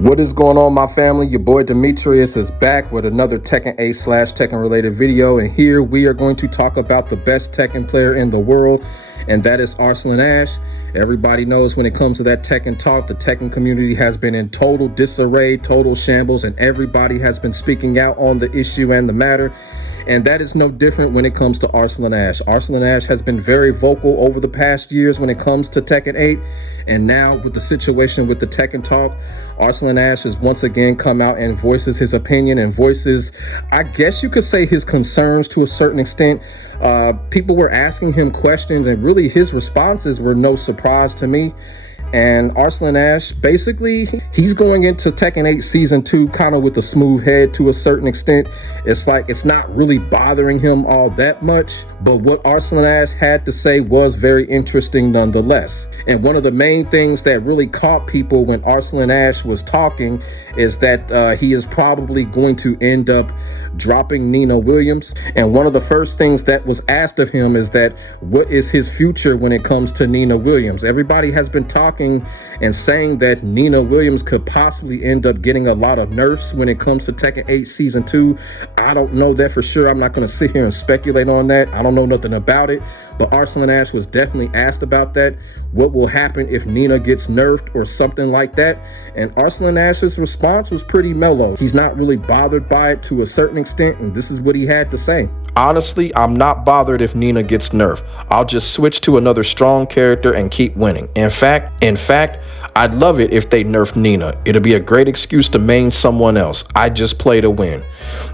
What is going on, my family? Your boy Demetrius is back with another Tekken 8 / Tekken related video, and here we are going to talk about the best Tekken player in the world, and that is Arslan Ash. Everybody knows when it comes to that Tekken Talk, the Tekken community has been in total disarray, total shambles, and everybody has been speaking out on the issue and the matter. And that is no different when it comes to Arslan Ash. Arslan Ash has been very vocal over the past years when it comes to Tekken 8. And now with the situation with the Tekken Talk, Arslan Ash has once again come out and voices his opinion and voices, I guess you could say, his concerns to a certain extent. People were asking him questions, and really his responses were no surprise to me. And Arslan Ash, basically, he's going into Tekken 8 Season 2 kind of with a smooth head to a certain extent. It's like it's not really bothering him all that much. But what Arslan Ash had to say was very interesting nonetheless. And one of the main things that really caught people when Arslan Ash was talking is that he is probably going to end up dropping Nina Williams. And one of the first things that was asked of him is that what is his future when it comes to Nina Williams? Everybody has been talking and saying that Nina Williams could possibly end up getting a lot of nerfs when it comes to Tekken 8 Season 2. I don't know that for sure. I'm not going to sit here and speculate on that. I don't know nothing about it. But Arslan Ash was definitely asked about that. What will happen if Nina gets nerfed or something like that? And Arslan Ash's response was pretty mellow. He's not really bothered by it to a certain extent, and this is what he had to say. Honestly, I'm not bothered if Nina gets nerfed. I'll just switch to another strong character and keep winning. In fact, I'd love it if they nerfed Nina. It'll be a great excuse to main someone else. I just play to win.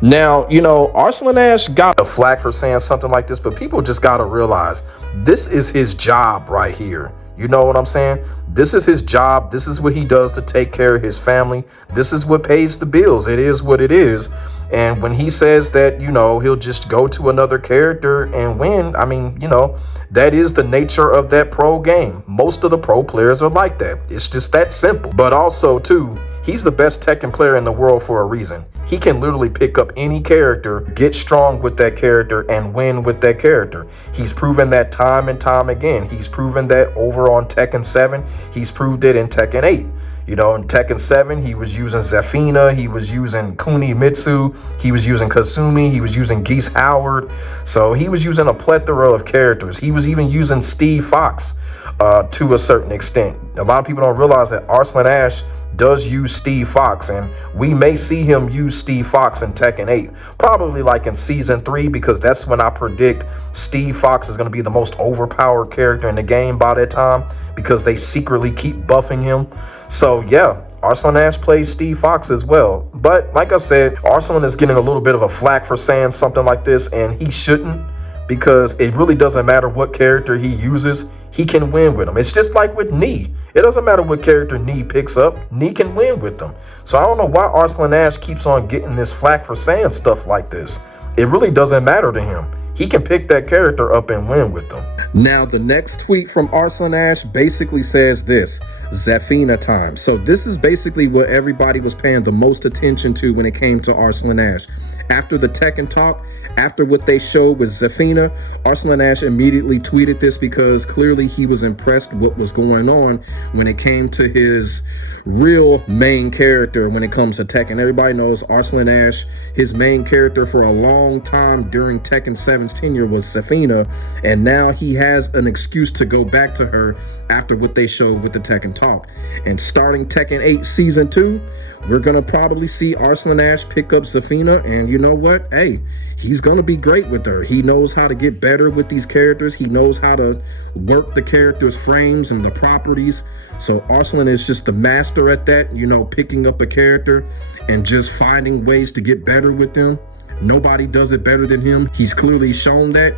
Now, you know, Arslan Ash got a flack for saying something like this, but people just got to realize this is his job right here. You know what I'm saying? This is his job. This is what he does to take care of his family. This is what pays the bills. It is what it is. And when he says that, you know, he'll just go to another character and win, I mean, you know, that is the nature of that pro game. Most of the pro players are like that. It's just that simple. But also, too, he's the best Tekken player in the world for a reason. He can literally pick up any character, get strong with that character, and win with that character. He's proven that time and time again. He's proven that over on Tekken 7. He's proved it in Tekken 8. You know, in Tekken 7, he was using Zafina, he was using Kunimitsu, he was using Kasumi, he was using Geese Howard. So he was using a plethora of characters. He was even using Steve Fox to a certain extent. A lot of people don't realize that Arslan Ash does use Steve Fox, and we may see him use Steve Fox in Tekken 8, probably like in Season 3, because that's when I predict Steve Fox is going to be the most overpowered character in the game by that time, because they secretly keep buffing him. So yeah, Arslan Ash plays Steve Fox as well. But like I said, Arslan is getting a little bit of a flack for saying something like this, and he shouldn't, because it really doesn't matter what character he uses. He can win with them. It's just like with Knee. It doesn't matter what character Knee picks up. Knee can win with them. So I don't know why Arslan Ash keeps on getting this flack for saying stuff like this. It really doesn't matter to him. He can pick that character up and win with them. Now, the next tweet from Arslan Ash basically says this: Zafina time. So this is basically what everybody was paying the most attention to when it came to Arslan Ash. After the Tekken Talk, after what they showed with Zafina, Arslan Ash immediately tweeted this because clearly he was impressed with what was going on when it came to his real main character when it comes to Tekken. Everybody knows Arslan Ash, his main character for a long time during Tekken 7's tenure was Zafina, and now he has an excuse to go back to her after what they showed with the Tekken Talk. And starting Tekken 8 Season 2, we're going to probably see Arslan Ash pick up Zafina, and you know what? Hey, he's going to be great with her. He knows how to get better with these characters. He knows how to work the characters' frames and the properties. So Arslan is just the master at that, you know, picking up a character and just finding ways to get better with them. Nobody does it better than him. He's clearly shown that.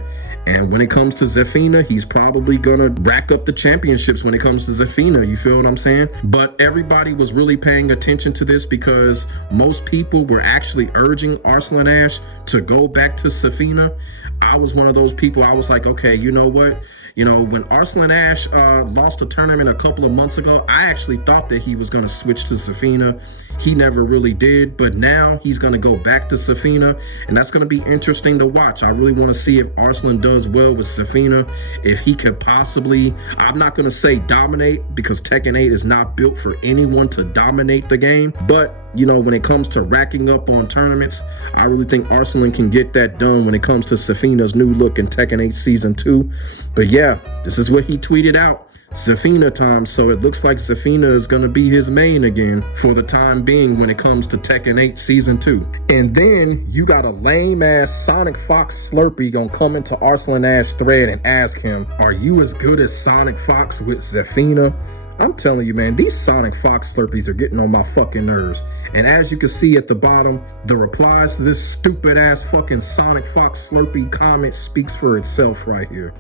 And when it comes to Zafina, he's probably gonna rack up the championships when it comes to Zafina, you feel what I'm saying? But everybody was really paying attention to this because most people were actually urging Arslan Ash to go back to Zafina. I was one of those people. I was like, okay, you know what? You know, when Arslan Ash lost a tournament a couple of months ago, I actually thought that he was going to switch to Zafina. He never really did, but now he's going to go back to Zafina, and that's going to be interesting to watch. I really want to see if Arslan does well with Zafina, if he could possibly, I'm not going to say dominate, because Tekken 8 is not built for anyone to dominate the game, but you know, when it comes to racking up on tournaments, I really think Arslan can get that done when it comes to Zafina's new look in Tekken 8 Season 2. But yeah, this is what he tweeted out. Zafina time, so it looks like Zafina is going to be his main again for the time being when it comes to Tekken 8 Season 2. And then you got a lame-ass Sonic Fox Slurpee gonna come into Arslan Ash thread and ask him, are you as good as Sonic Fox with Zafina? I'm telling you, man, these Sonic Fox Slurpees are getting on my fucking nerves. And as you can see at the bottom, the replies to this stupid-ass fucking Sonic Fox Slurpee comment speaks for itself right here.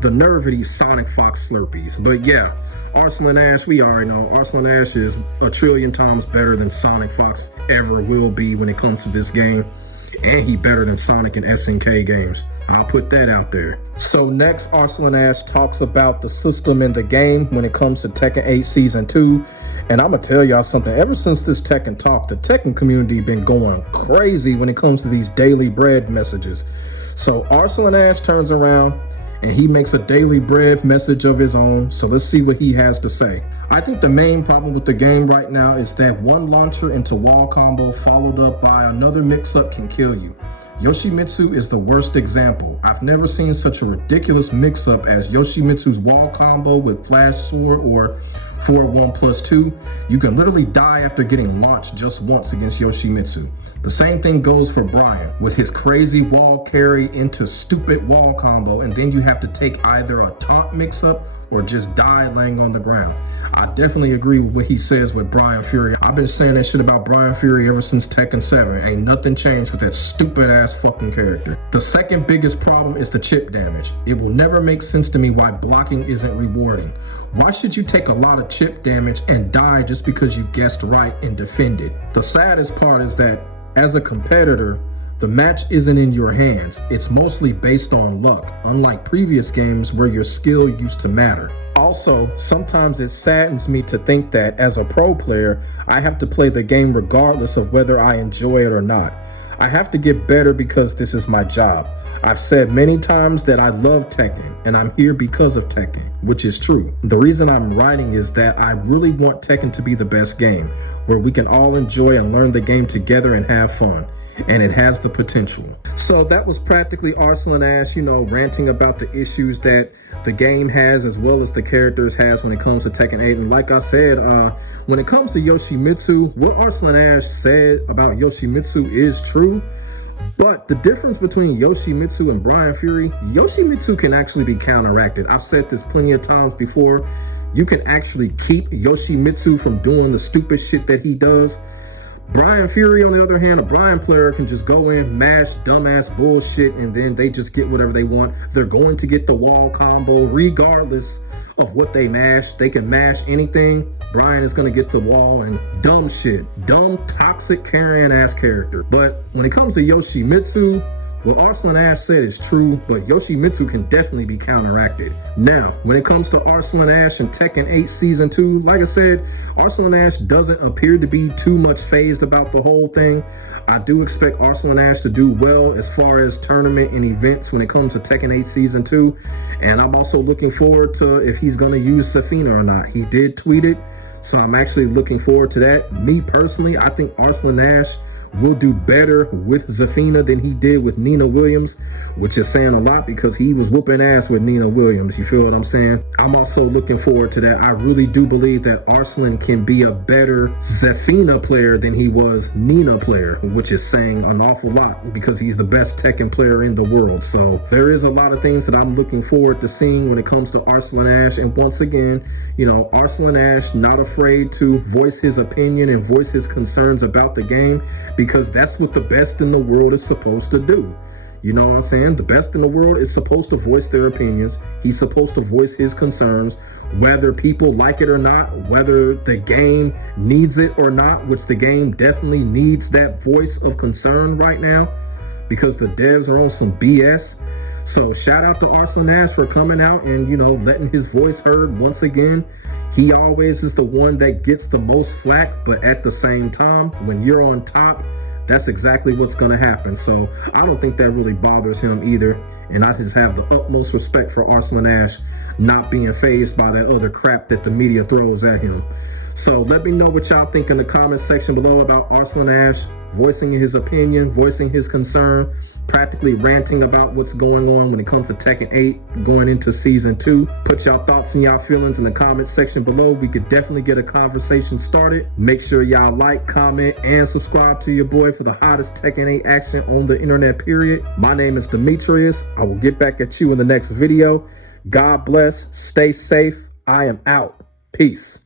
The nerve of these Sonic Fox Slurpees. But yeah, Arslan Ash, we already know, Arslan Ash is a trillion times better than Sonic Fox ever will be when it comes to this game. And he better than Sonic and SNK games. I'll put that out there. So next, Arslan Ash talks about the system in the game when it comes to Tekken 8 Season 2. And I'm going to tell y'all something. Ever since this Tekken Talk, the Tekken community been going crazy when it comes to these daily bread messages. So Arslan Ash turns around and he makes a daily bread message of his own. So let's see what he has to say. I think the main problem with the game right now is that one launcher into wall combo followed up by another mix-up can kill you. Yoshimitsu is the worst example. I've never seen such a ridiculous mix-up as Yoshimitsu's wall combo with Flash Sword or 4-1+2. You can literally die after getting launched just once against Yoshimitsu. The same thing goes for Brian with his crazy wall carry into stupid wall combo, and then you have to take either a taunt mix-up or just die laying on the ground. I definitely agree with what he says with Brian Fury. I've been saying that shit about Brian Fury ever since Tekken 7. Ain't nothing changed with that stupid ass fucking character. The second biggest problem is the chip damage. It will never make sense to me why blocking isn't rewarding. Why should you take a lot of chip damage and die just because you guessed right and defended? The saddest part is that as a competitor, the match isn't in your hands. It's mostly based on luck, unlike previous games where your skill used to matter. Also, sometimes it saddens me to think that as a pro player, I have to play the game regardless of whether I enjoy it or not. I have to get better because this is my job. I've said many times that I love Tekken and I'm here because of Tekken, which is true. The reason I'm writing is that I really want Tekken to be the best game, where we can all enjoy and learn the game together and have fun. And it has the potential. So that was practically Arslan Ash, you know, ranting about the issues that the game has as well as the characters has when it comes to Tekken 8. And like I said, when it comes to Yoshimitsu, what Arslan Ash said about Yoshimitsu is true. But the difference between Yoshimitsu and Brian Fury, Yoshimitsu can actually be counteracted. I've said this plenty of times before. You can actually keep Yoshimitsu from doing the stupid shit that he does. Brian Fury, on the other hand, a Brian player can just go in, mash dumbass bullshit, and then they just get whatever they want. They're going to get the wall combo regardless of what they mash. They can mash anything. Brian is going to get the wall and dumb shit. Dumb, toxic, carrying ass character. But when it comes to Yoshimitsu, what Arslan Ash said is true, but Yoshimitsu can definitely be counteracted. Now, when it comes to Arslan Ash and Tekken 8 Season 2, like I said, Arslan Ash doesn't appear to be too much fazed about the whole thing. I do expect Arslan Ash to do well as far as tournament and events when it comes to Tekken 8 Season 2. And I'm also looking forward to if he's going to use Zafina or not. He did tweet it, so I'm actually looking forward to that. Me personally, I think Arslan Ash will do better with Zafina than he did with Nina Williams, which is saying a lot because he was whooping ass with Nina Williams. You feel what I'm saying? I'm also looking forward to that. I really do believe that Arslan can be a better Zafina player than he was Nina player, which is saying an awful lot because he's the best Tekken player in the world. So there is a lot of things that I'm looking forward to seeing when it comes to Arslan Ash. And once again, you know, Arslan Ash not afraid to voice his opinion and voice his concerns about the game, because that's what the best in the world is supposed to do. You know what I'm saying? The best in the world is supposed to voice their opinions. He's supposed to voice his concerns, whether people like it or not, whether the game needs it or not, which the game definitely needs that voice of concern right now because the devs are on some BS. So shout out to Arslan Ash for coming out and, letting his voice heard once again. He always is the one that gets the most flack, but at the same time, when you're on top, that's exactly what's going to happen. So I don't think that really bothers him either. And I just have the utmost respect for Arslan Ash not being fazed by that other crap that the media throws at him. So let me know what y'all think in the comment section below about Arslan Ash voicing his opinion, voicing his concern, practically ranting about what's going on when it comes to Tekken 8 going into Season 2. Put y'all thoughts and y'all feelings in the comment section below. We could definitely get a conversation started. Make sure y'all like, comment, and subscribe to your boy for the hottest Tekken 8 action on the internet, period. My name is Demetrius. I will get back at you in the next video. God bless. Stay safe. I am out. Peace.